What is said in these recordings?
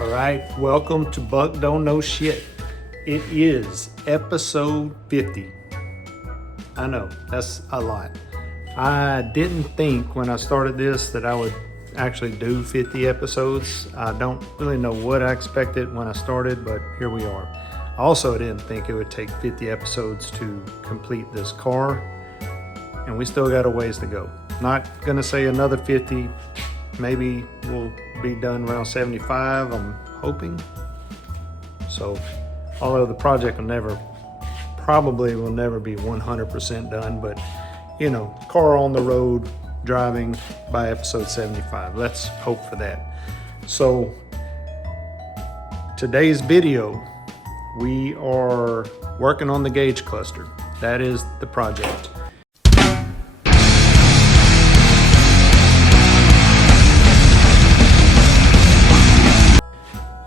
All right, welcome to Buck Don't Know Shit. It is episode 50. I know, that's a lot. I didn't think when I started this that I would actually do 50 episodes. I don't really know what I expected when I started, but here we are. I also didn't think it would take 50 episodes to complete this car, and we still got a ways to go. Not gonna say another 50, maybe we'll be done around 75, I'm hoping. So, although the project probably will never be 100% done, but you know, car on the road, driving by episode 75. Let's hope for that. So, today's video, we are working on the gauge cluster. That is the project.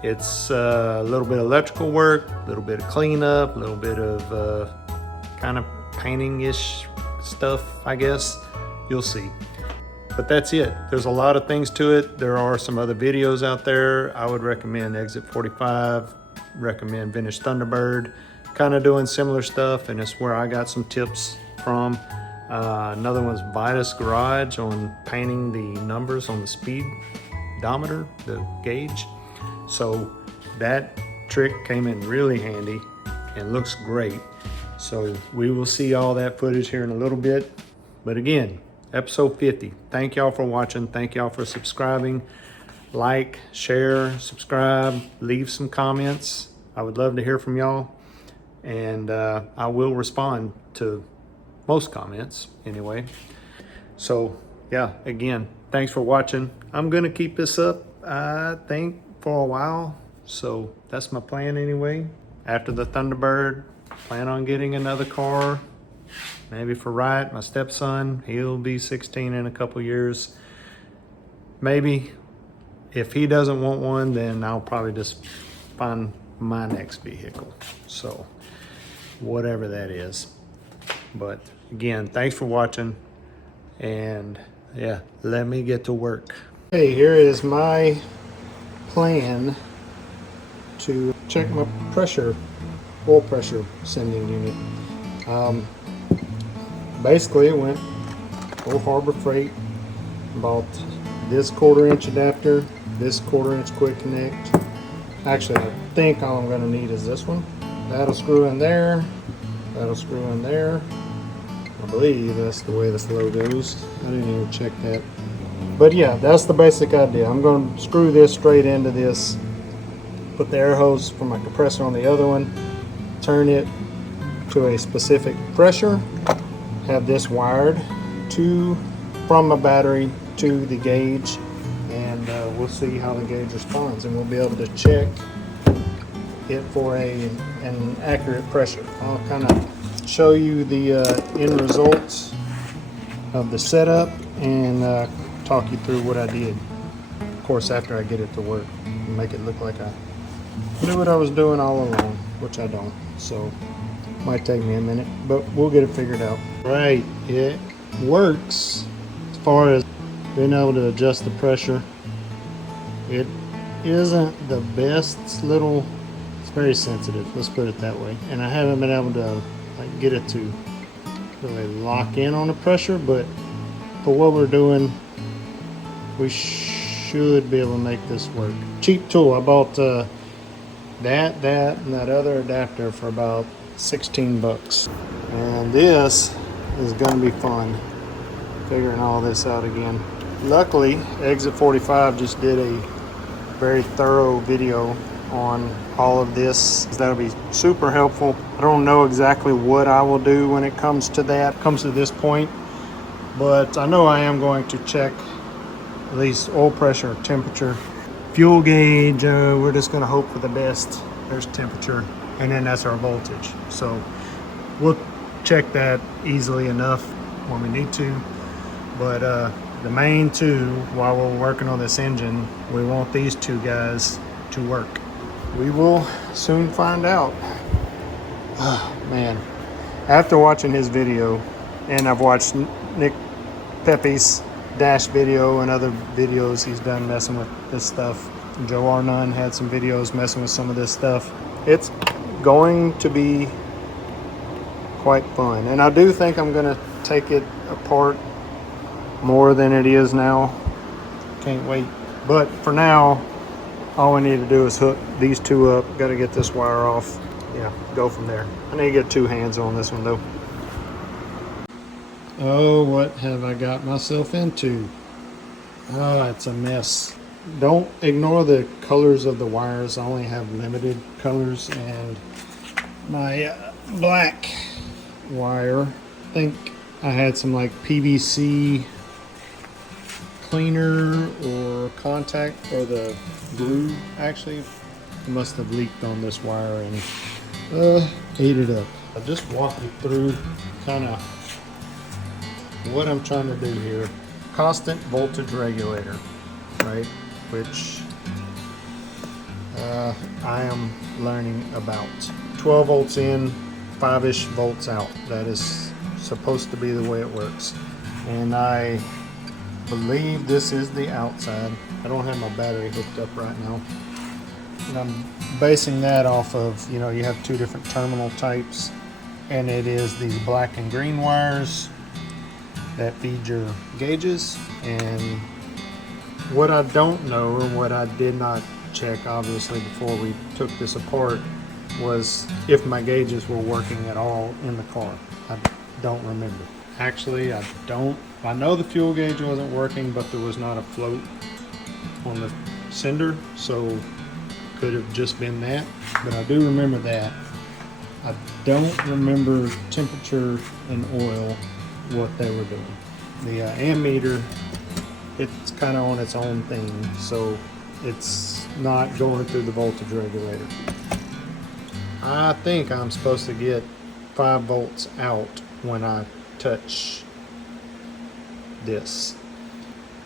It's a little bit of electrical work, a little bit of cleanup, a little bit of kind of painting-ish stuff, I guess. You'll see. But that's it. There's a lot of things to it. There are some other videos out there. I would recommend Exit 45, recommend Vintage Thunderbird, kind of doing similar stuff, and it's where I got some tips from. Another one's Vitus Garage on painting the numbers on the speedometer, the gauge. So that trick came in really handy and looks great. So we will see all that footage here in a little bit. But again, episode 50. Thank y'all for watching. Thank y'all for subscribing. Like, share, subscribe, leave some comments. I would love to hear from y'all. And I will respond to most comments anyway. So yeah, again, thanks for watching. I'm gonna keep this up, I think, for a while. So that's my plan anyway. After the Thunderbird, plan on getting another car. Maybe for Wright, my stepson. He'll be 16 in a couple years. Maybe if he doesn't want one, then I'll probably just find my next vehicle. So whatever that is. But again, thanks for watching. And yeah, let me get to work. Hey, here is my plan to check my pressure, oil pressure sending unit. Basically it went Old Harbor Freight, bought this 1/4" adapter, this 1/4" quick connect. Actually, I think all I'm going to need is this one. That'll screw in there, that'll screw in there. I believe that's the way this logo goes. I didn't even check that. But yeah, that's the basic idea. I'm going to screw this straight into this, put the air hose for my compressor on the other one, turn it to a specific pressure, have this wired from my battery to the gauge, and we'll see how the gauge responds, and we'll be able to check it for an accurate pressure. I'll kind of show you the end results of the setup and talk you through what I did. Of course, after I get it to work, and make it look like I knew what I was doing all along, which I don't. So might take me a minute, but we'll get it figured out. Right, it works as far as being able to adjust the pressure. It isn't the best little, it's very sensitive, let's put it that way. And I haven't been able to like get it to really lock in on the pressure, but for what we're doing, we should be able to make this work. Cheap tool. I bought that, and that other adapter for about 16 bucks. And this is going to be fun, figuring all this out again. Luckily, Exit 45 just did a very thorough video on all of this. That'll be super helpful. I don't know exactly what I will do when it comes to this point, but I know I am going to check at least oil pressure, temperature, fuel gauge. We're just going to hope for the best. There's temperature, and then that's our voltage. So we'll check that easily enough when we need to. But the main two, while we're working on this engine, we want these two guys to work. We will soon find out. Oh, man. After watching his video, and I've watched Pepe's dash video and other videos he's done messing with this stuff, Joernone had some videos messing with some of this stuff. It's going to be quite fun. And I do think I'm gonna take it apart more than it is now. Can't wait. But for now, all I need to do is hook these two up. Got to get this wire off. Yeah, go from there. I need to get two hands on this one though. Oh, what have I got myself into? Oh, it's a mess. Don't ignore the colors of the wires. I only have limited colors, and my black wire, I think I had some like PVC cleaner or contact for the glue. Actually, it must have leaked on this wire and ate it up. I'll just walk you through kind of what I'm trying to do here. Constant voltage regulator, right? Which I am learning about. 12 volts in, 5-ish volts out. That is supposed to be the way it works. And I believe this is the outside. I don't have my battery hooked up right now. And I'm basing that off of, you know, you have two different terminal types, and it is these black and green wires that feed your gauges. And what I don't know, and what I did not check obviously before we took this apart, was if my gauges were working at all in the car. I don't remember. Actually, I don't. I know the fuel gauge wasn't working, but there was not a float on the sender, so could have just been that. But I do remember that. I don't remember temperature and oil, what they were doing. The ammeter, it's kind of on its own thing, so it's not going through the voltage regulator. I think I'm supposed to get 5 volts out when I touch this,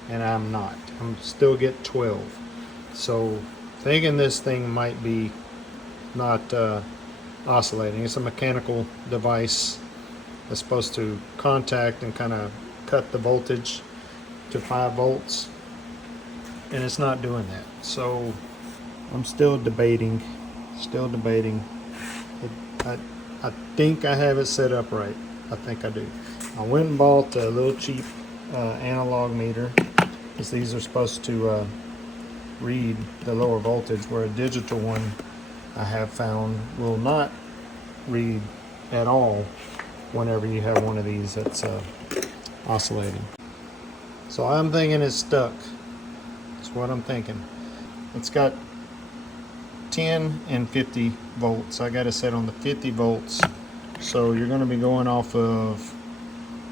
and I'm not. I'm still get 12. So thinking this thing might be not oscillating. It's a mechanical device that's supposed to contact and kind of cut the voltage to 5 volts, and it's not doing that. So I'm still debating. I think I have it set up right. I think I do. I went and bought a little cheap analog meter, because these are supposed to read the lower voltage, where a digital one I have found will not read at all whenever you have one of these that's oscillating. So I'm thinking it's stuck. That's what I'm thinking. It's got 10 and 50 volts. I got it set on the 50 volts. So you're going to be going off of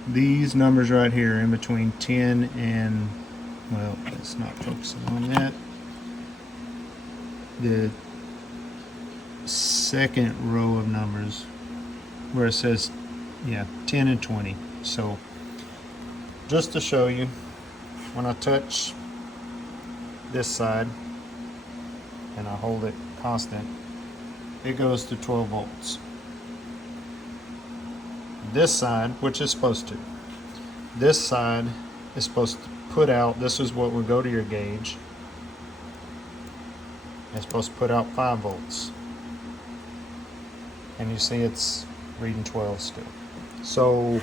these numbers right here, in between 10 and, well, it's not focusing on that. The second row of numbers where it says, yeah, 10 and 20. So just to show you, when I touch this side and I hold it constant, it goes to 12 volts. This side, which is supposed to, this side is supposed to put out, this is what would go to your gauge, it's supposed to put out 5 volts. And you see it's reading 12 still. So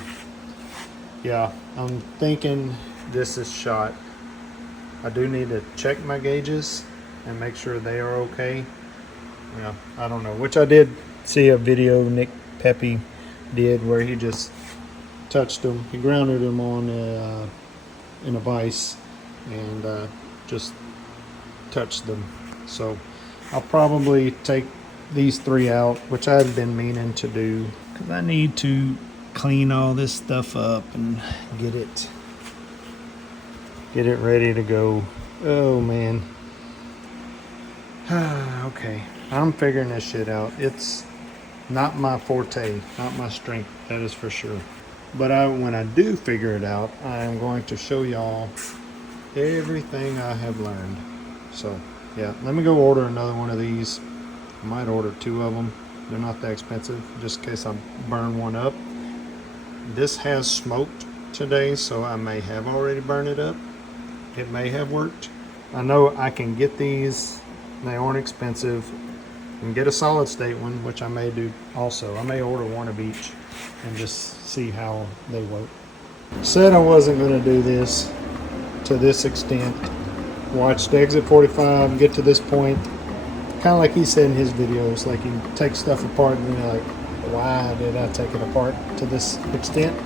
yeah, I'm thinking this is shot. I do need to check my gauges and make sure they are okay. Yeah, I don't know, which I did see a video Pepe did where he just touched them, he grounded them on in a vise and just touched them. So I'll probably take these 3 out, which I've been meaning to do, because I need to clean all this stuff up and get it ready to go. Oh man. Okay, I'm figuring this shit out. It's not my forte, not my strength, that is for sure. But when I do figure it out, I am going to show y'all everything I have learned. So yeah, let me go order another one of these. I might order 2 of them. They're not that expensive, just in case I burn one up. This has smoked today, so I may have already burned it up. It may have worked. I know I can get these. They aren't expensive. And get a solid state one, which I may do also. I may order one of each and just see how they work. Said I wasn't going to do this to this extent. Watched Exit 45 get to this point. Kind of like he said in his videos, like you take stuff apart and you're like, why did I take it apart to this extent?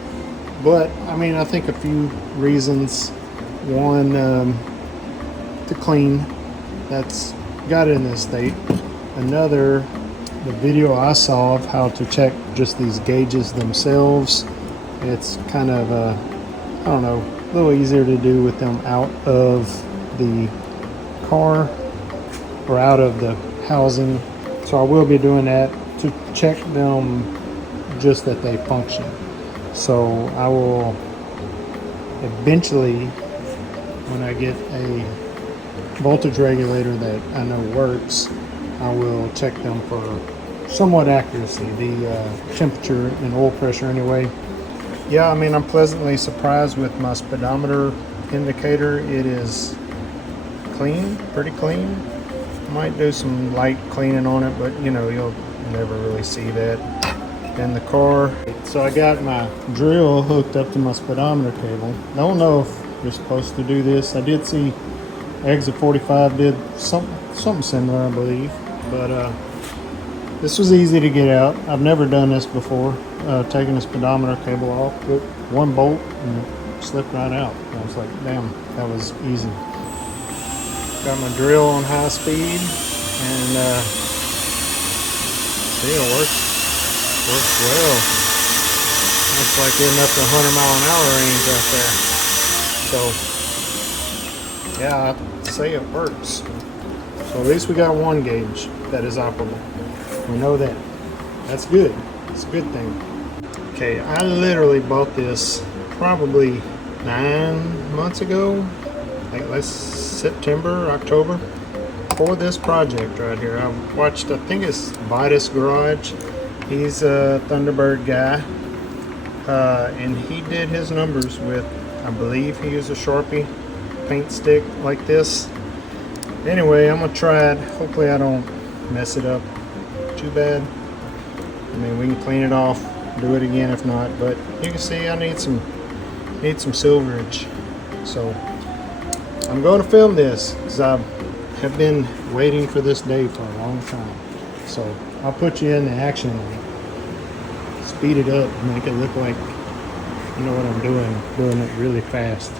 But I mean, I think a few reasons. One, to clean. That's got it in this state. Another, the video I saw of how to check just these gauges themselves. It's kind of, I don't know, a little easier to do with them out of the car or out of the housing. So I will be doing that to check them just that they function. So I will eventually, when I get a voltage regulator that I know works, I will check them for somewhat accuracy, the temperature and oil pressure anyway. Yeah, I mean, I'm pleasantly surprised with my speedometer indicator. It is clean, pretty clean. Might do some light cleaning on it, but you know, you'll never really see that in the car. So I got my drill hooked up to my speedometer cable. I don't know if you're supposed to do this. I did see Exit 45 did something similar, I believe. But this was easy to get out. I've never done this before. Taking the speedometer cable off with one bolt and it slipped right out. I was like, damn, that was easy. Got my drill on high speed and see, it works well. Looks like getting up to 100 mile an hour range right there. So yeah, I'd say it works. So at least we got one gauge that is operable. We know that. That's good. It's a good thing. Okay, I literally bought this probably 9 months ago. I think last September, October, for this project right here. I watched, I think it's Vitus Garage. He's a Thunderbird guy. And he did his numbers with, I believe he used a Sharpie paint stick like this. Anyway, I'm gonna try it. Hopefully I don't mess it up too bad. I mean, we can clean it off, do it again if not, but you can see I need some silverage. So I'm going to film this because I have been waiting for this day for a long time. So I'll put you in the action and speed it up, make it look like you know what I'm doing it really fast.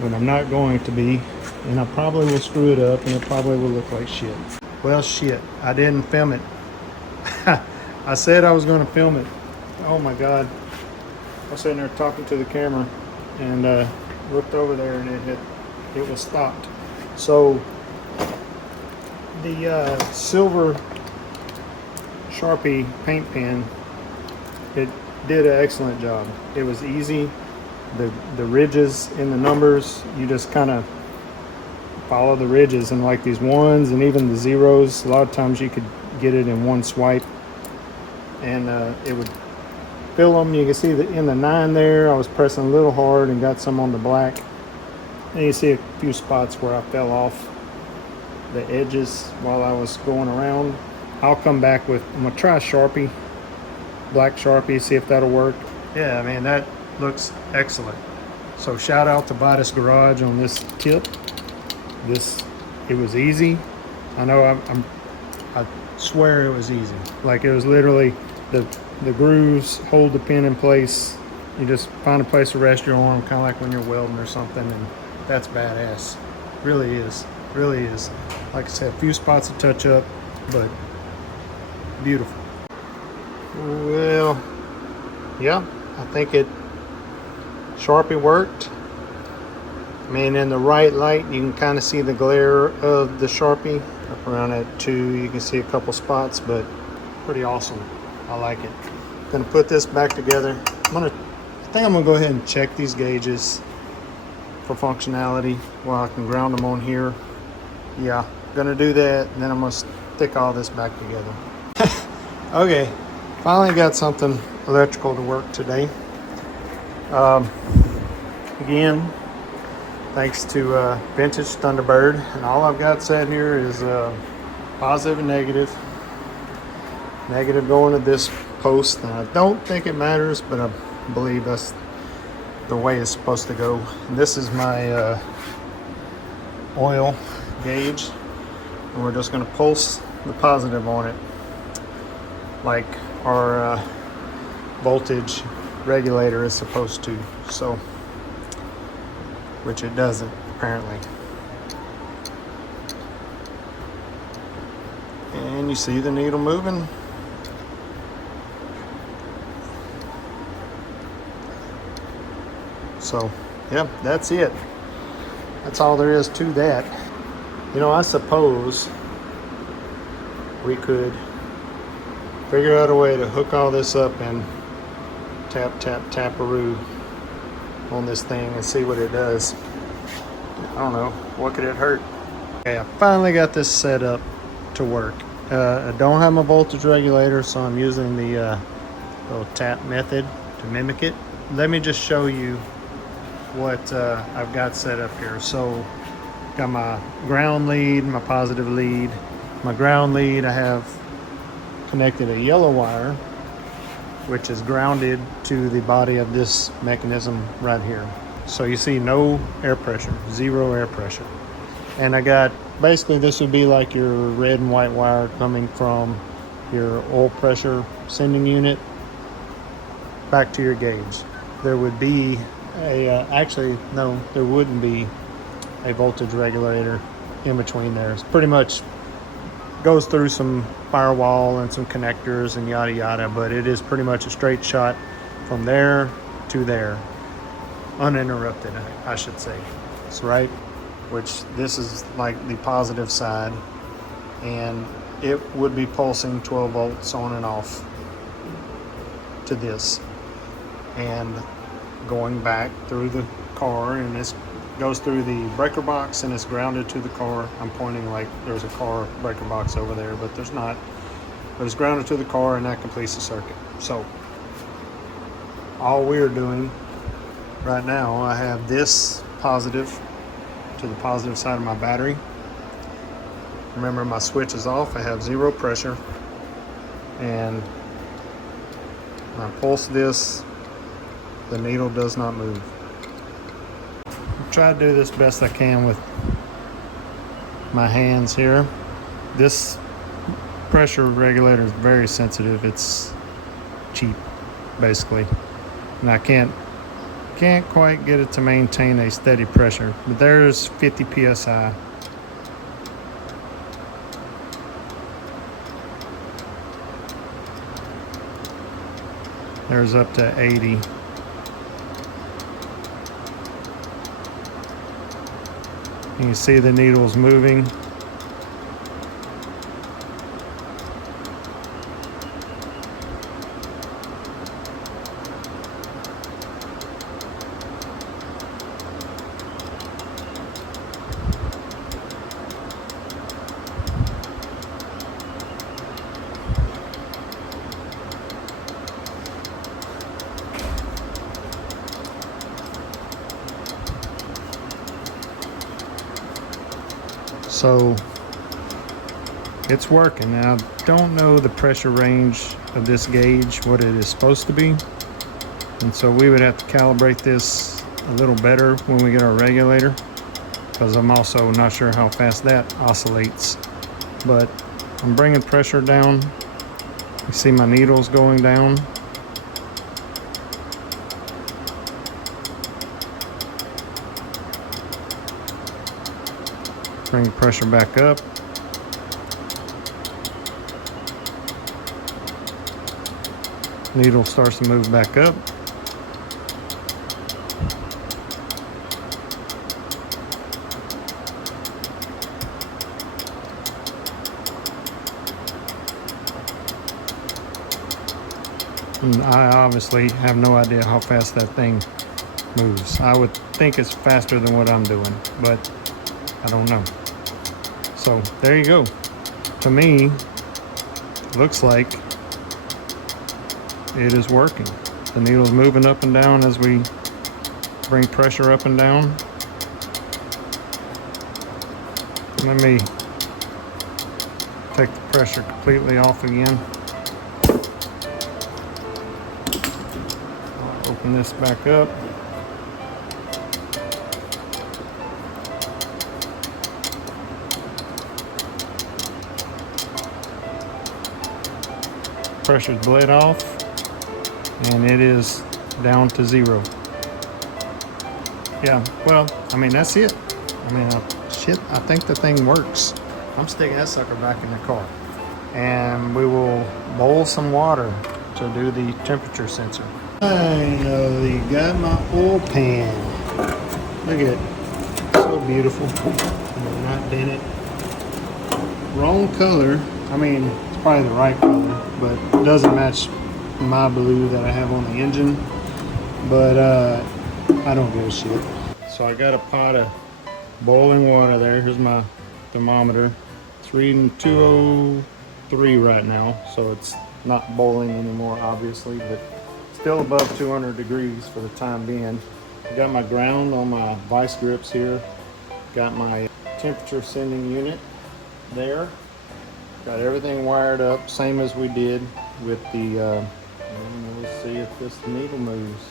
But I'm not going to be, and I probably will screw it up and it probably will look like shit. Well, shit, I didn't film it. I said I was going to film it. Oh my God. I was sitting there talking to the camera and looked over there and it was stopped. So the silver Sharpie paint pen, it did an excellent job. It was easy. The ridges in the numbers, you just kind of follow the ridges, and like these ones and even the zeros, a lot of times you could get it in one swipe and it would fill them. You can see that in the 9 there I was pressing a little hard and got some on the black, and you see a few spots where I fell off the edges while I was going around. I'll come back with, I'm gonna try Sharpie, black Sharpie, see if that'll work. Yeah, I mean, that looks excellent. So shout out to Vitus Garage on this tip. It was easy. I know I swear it was easy. Like, it was literally the grooves hold the pin in place. You just find a place to rest your arm, kind of like when you're welding or something, and that's badass. Really is. Really is. Like I said, a few spots to touch up, but beautiful. Well, yeah, I think Sharpie worked. I mean, in the right light, you can kind of see the glare of the Sharpie. Up around at 2, you can see a couple spots, but pretty awesome. I like it. Gonna put this back together. I think I'm gonna go ahead and check these gauges for functionality while I can ground them on here. Yeah, gonna do that, and then I'm gonna stick all this back together. Okay, finally got something electrical to work today. Again, thanks to vintage Thunderbird, and all I've got set here is positive and negative. Negative going to this post, and I don't think it matters, but I believe that's the way it's supposed to go. And this is my oil gauge, and we're just going to pulse the positive on it like our voltage regulator is supposed to, so which it doesn't apparently. And you see the needle moving. So yeah, that's it. That's all there is to that. You know, I suppose we could figure out a way to hook all this up and tap-a-roo on this thing and see what it does. I don't know, what could it hurt? Okay, I finally got this set up to work. I don't have my voltage regulator, so I'm using the little tap method to mimic it. Let me just show you what I've got set up here. So got my ground lead, my positive lead. My ground lead, I have connected a yellow wire which is grounded to the body of this mechanism right here. So you see no air pressure, zero air pressure. And I got, basically this would be like your red and white wire coming from your oil pressure sending unit back to your gauge. There would be a, actually no, there wouldn't be a voltage regulator in between there. It's pretty much goes through some firewall and some connectors and yada yada, but it is pretty much a straight shot from there to there, uninterrupted, I should say. That's right, which this is like the positive side, and it would be pulsing 12 volts on and off to this, and going back through the car, and this goes through the breaker box and it's grounded to the car. I'm pointing like there's a car breaker box over there, but there's not. But it's grounded to the car, and that completes the circuit. So all we're doing right now, I have this positive to the positive side of my battery. Remember, my switch is off. I have zero pressure, and when I pulse this, the needle does not move. Try to do this best I can with my hands here. This pressure regulator is very sensitive. It's cheap, basically, and I can't quite get it to maintain a steady pressure. But there's 50 psi. There's up to 80. You can see the needles moving. So it's working. Now, I don't know the pressure range of this gauge, what it is supposed to be, and so we would have to calibrate this a little better when we get our regulator, because I'm also not sure how fast that oscillates. But I'm bringing pressure down. You see my needles going down. Bring the pressure back up. Needle starts to move back up. And I obviously have no idea how fast that thing moves. I would think it's faster than what I'm doing, but I don't know. So there you go. To me, it looks like it is working. The needle's moving up and down as we bring pressure up and down. Let me take the pressure completely off again. I'll open this back up. Pressure's bled off, and it is down to 0. Yeah, well, I mean, that's it. I mean, shit, I think the thing works. I'm sticking that sucker back in the car, and we will boil some water to do the temperature sensor. Finally got my oil pan. Look at it, so beautiful. Not dented. Wrong color. I mean, it's probably the right color, but it doesn't match my blue that I have on the engine. But I don't give a shit. So I got a pot of boiling water there. Here's my thermometer. It's reading 203 right now, so it's not boiling anymore, obviously, but still above 200 degrees for the time being. Got my ground on my vice grips here. Got my temperature sending unit there. Got everything wired up, same as we did with the, we'll see if this needle moves.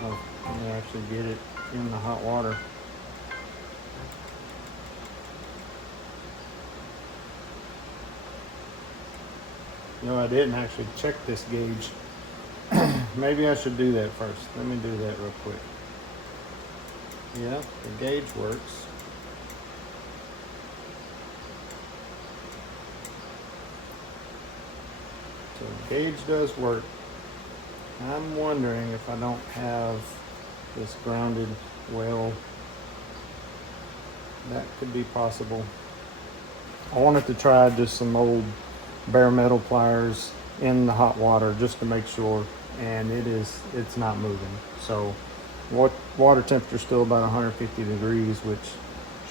Oh, let me actually get it in the hot water. No, I didn't actually check this gauge. Maybe I should do that first. Let me do that real quick. Yeah, the gauge works. So the gauge does work. I'm wondering if I don't have this grounded well. That could be possible. I wanted to try just some old bare metal pliers in the hot water just to make sure, and it's not moving. So water temperature is still about 150 degrees, which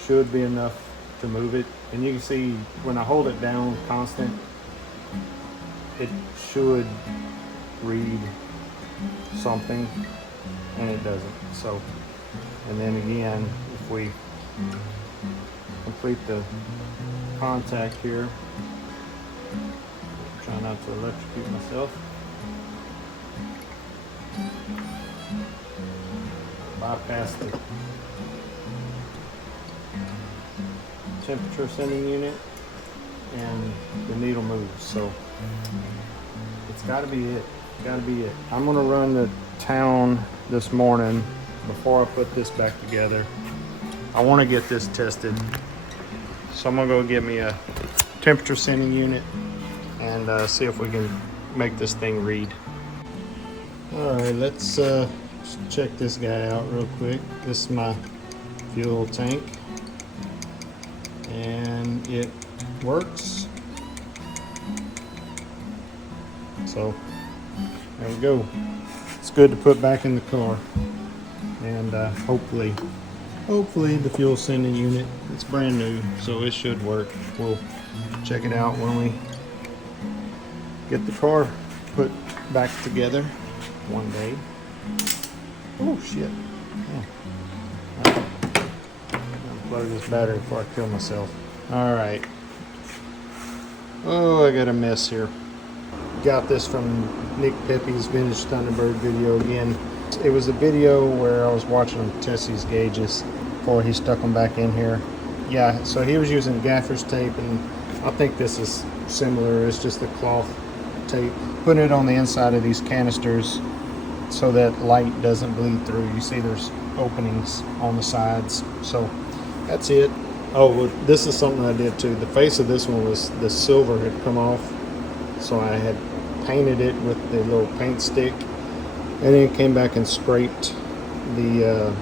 should be enough to move it. And you can see when I hold it down constant, it should read something, and it doesn't. So, and then again, if we complete the contact here, try not to electrocute myself. Bypass the temperature sending unit, and the needle moves. So it's got to be it. Got to be it. I'm gonna run to town this morning before I put this back together. I want to get this tested, so I'm gonna go get me a temperature sending unit and see if we can make this thing read. All right, let's check this guy out real quick. This is my fuel tank, and it works. So there we go. It's good to put back in the car, and hopefully the fuel sending unit, it's brand new, so it should work. We'll check it out when we get the car put back together one day. Oh shit. Unplug this battery before I kill myself. Alright. Oh, I got a mess here. Got this from Nick Pepe's Vintage Thunderbird video again. It was a video where I was watching him test these gauges before he stuck them back in here. Yeah, so he was using gaffer's tape, and I think this is similar. It's just the cloth tape. Putting it on the inside of these canisters so that light doesn't bleed through. You see there's openings on the sides. So that's it. Oh, well, this is something I did too. The face of this one was, the silver had come off, so I had painted it with the little paint stick, and then came back and scraped the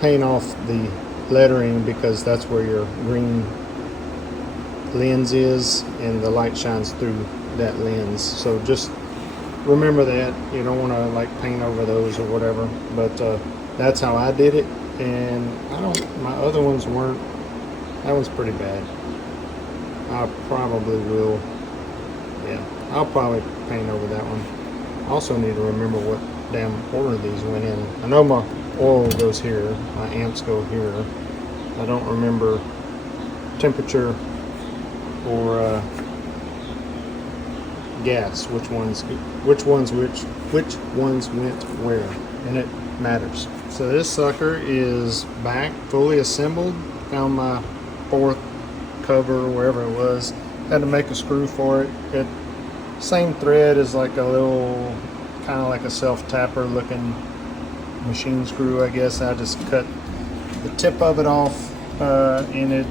paint off the lettering, because that's where your green lens is, and the light shines through that lens. So just remember that. You don't want to like paint over those or whatever, but that's how I did it. And my other ones weren't. That one's pretty bad. I probably will, yeah, I'll probably paint over that one. I also need to remember what damn order these went in. I know my oil goes here, my amps go here. I don't remember temperature or gas, which ones went where, and it matters. So this sucker is back, fully assembled. Found my fourth cover, wherever it was. Had to make a screw for it. Same thread as like a little, kind of like a self-tapper looking machine screw, I guess. I just cut the tip of it off and it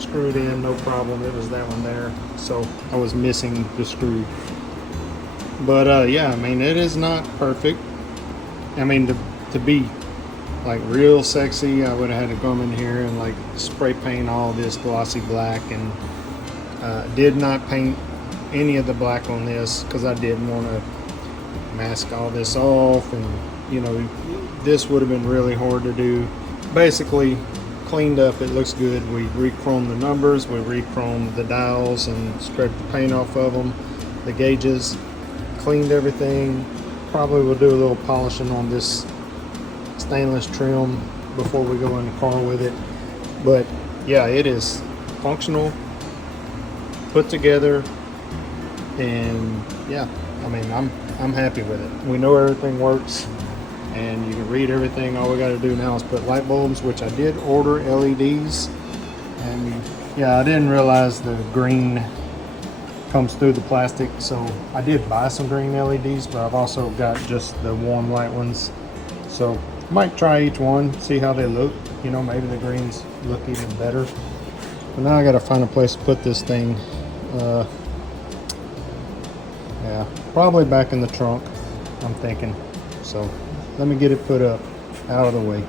screwed in, no problem. It was that one there, so I was missing the screw. But yeah, I mean, it is not perfect. I mean, to be like real sexy, I would have had to come in here and like spray paint all this glossy black, and did not paint any of the black on this because I didn't want to mask all this off, and you know, this would have been really hard to do. Basically cleaned up, it looks good. We re-chromed the numbers, we re-chromed the dials and scraped the paint off of them, the gauges, cleaned everything. Probably will do a little polishing on this stainless trim before we go in the car with it. But yeah, it is functional, put together, and yeah, I mean, I'm happy with it. We know everything works, and you can read everything. All we got to do now is put light bulbs, which I did order LEDs, and yeah, I didn't realize the green comes through the plastic, so I did buy some green LEDs, but I've also got just the warm light ones. So might try each one, see how they look. You know, maybe the greens look even better. But now I got to find a place to put this thing. Yeah, probably back in the trunk, I'm thinking. So let me get it put up, out of the way.